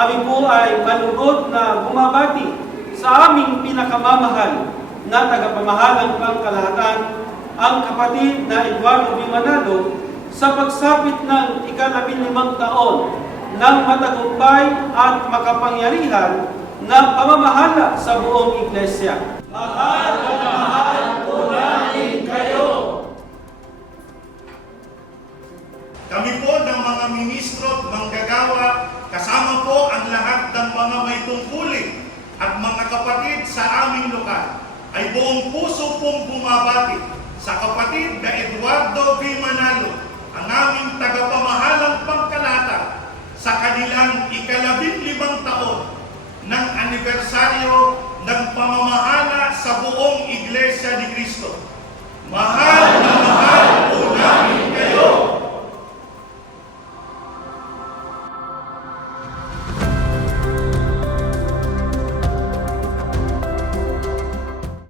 kami po ay malugod na bumabati sa aming pinakamamahal na tagapamahalang pangkalahatan, ang kapatid na Eduardo B. Manalo, sa pagsapit ng ika-15 taon ng matagumpay at makapangyarihan na pamamahala sa buong Iglesia. Mahal na mahal po namin kayo! Kami po ng mga ministro at manggagawa, kasama po ang lahat ng mga may tungkulin at mga kapatid sa aming lokal, ay buong puso pong bumabati sa kapatid na Eduardo B. Manalo, ang aming tagapamahalang pangkalahatan sa kanilang ika-15 taon ng anibersaryo ng pamamahala sa buong